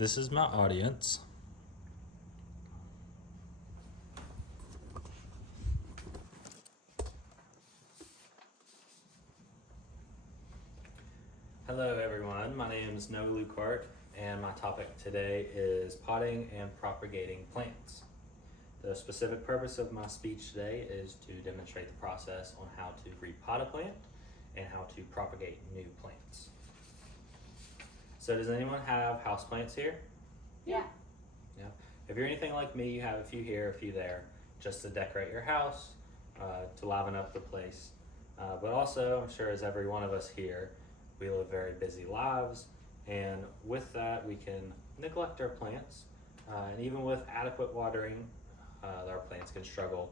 This is my audience. Hello everyone, my name is Noah Lucart and my topic today is potting and propagating plants. The specific purpose of my speech today is to demonstrate the process on how to repot a plant and how to propagate new plants. So does anyone have houseplants here? Yeah. Yeah. If you're anything like me, you have a few here, a few there, just to decorate your house, to liven up the place. But also, I'm sure as every one of us here, we live very busy lives, and with that, we can neglect our plants. And even with adequate watering, our plants can struggle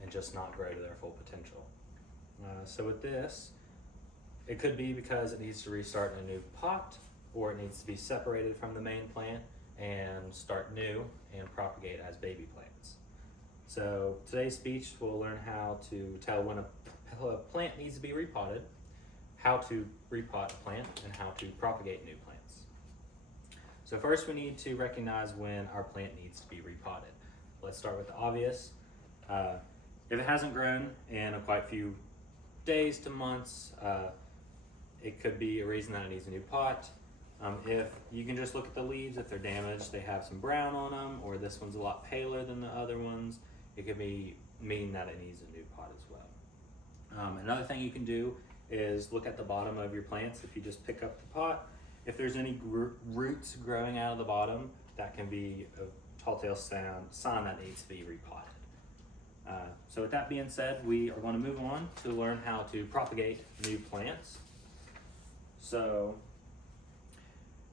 and just not grow to their full potential. So with this, it could be because it needs to restart in a new pot, or it needs to be separated from the main plant and start new and propagate as baby plants. So today's speech will learn how to tell when a plant needs to be repotted, how to repot a plant, and how to propagate new plants. So first we need to recognize when our plant needs to be repotted. Let's start with the obvious. If it hasn't grown in quite a few days to months, it could be a reason that it needs a new pot. If you can just look at the leaves, if they're damaged, they have some brown on them, or this one's a lot paler than the other ones, it could mean that it needs a new pot as well. Another thing you can do is look at the bottom of your plants. If you just pick up the pot, if there's any roots growing out of the bottom, that can be a telltale sign that needs to be repotted. So with that being said, we are going to move on to learn how to propagate new plants. So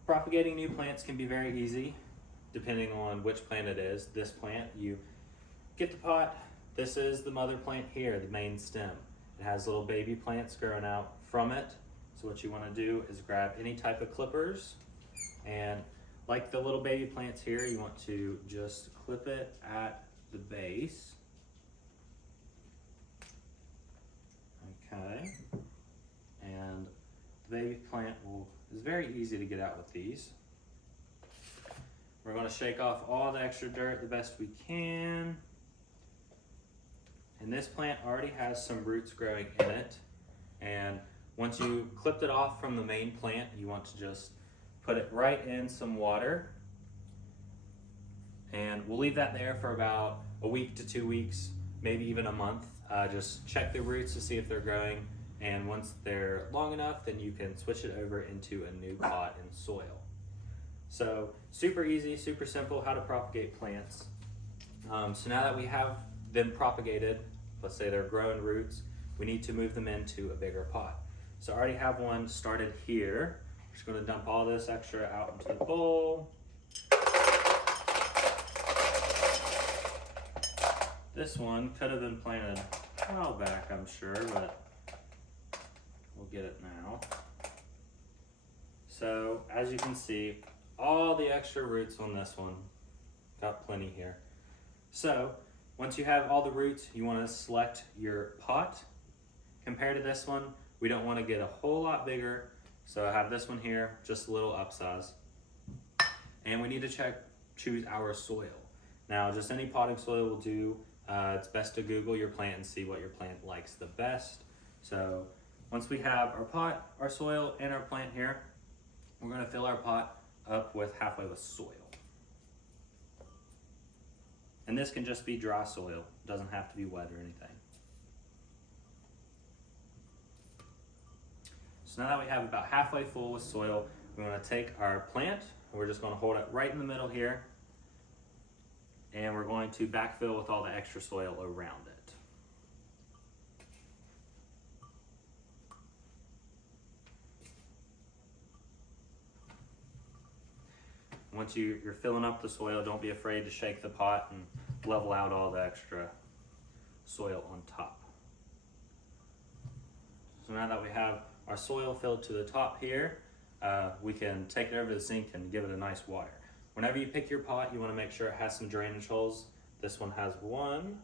propagating new plants can be very easy depending on which plant it is. This plant, you get the pot, this is the mother plant here, the main stem. It has little baby plants growing out from it. So what you want to do is grab any type of clippers, and like the little baby plants here, you want to just clip it at the base. Okay. And the baby plant is very easy to get out with these. We're going to shake off all the extra dirt the best we can. And this plant already has some roots growing in it. And once you clipped it off from the main plant, you want to just put it right in some water. And we'll leave that there for about a week to 2 weeks, maybe even a month. Just check the roots to see if they're growing. And once they're long enough, then you can switch it over into a new pot and soil. So super easy, super simple how to propagate plants. So now that we have them propagated, let's say they're growing roots, we need to move them into a bigger pot. So I already have one started here. I'm just going to dump all this extra out into the bowl. This one could have been planted a while back, I'm sure, but we'll get it now. So as you can see, all the extra roots on this one, got plenty here. So once you have all the roots, you want to select your pot. Compared to this one, we don't want to get a whole lot bigger. So I have this one here, just a little upsize. And we need to choose our soil. Now just any potting soil will do. It's best to Google your plant and see what your plant likes the best. So once we have our pot, our soil, and our plant here, we're going to fill our pot up with halfway with soil. And this can just be dry soil. It doesn't have to be wet or anything. So now that we have about halfway full with soil, we're going to take our plant, and we're just going to hold it right in the middle here. And we're going to backfill with all the extra soil around it. Once you're filling up the soil, don't be afraid to shake the pot and level out all the extra soil on top. So now that we have our soil filled to the top here, we can take it over to the sink and give it a nice water. Whenever you pick your pot, you want to make sure it has some drainage holes. This one has one.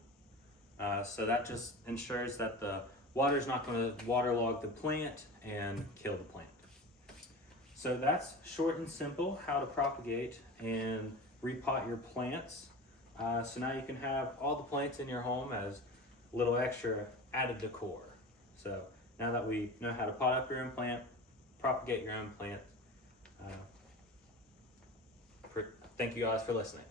So that just ensures that the water's not going to waterlog the plant and kill the plant. So that's short and simple how to propagate and repot your plants. So now you can have all the plants in your home as a little extra added decor. So now that we know how to pot up your own plant, propagate your own plant, thank you guys for listening.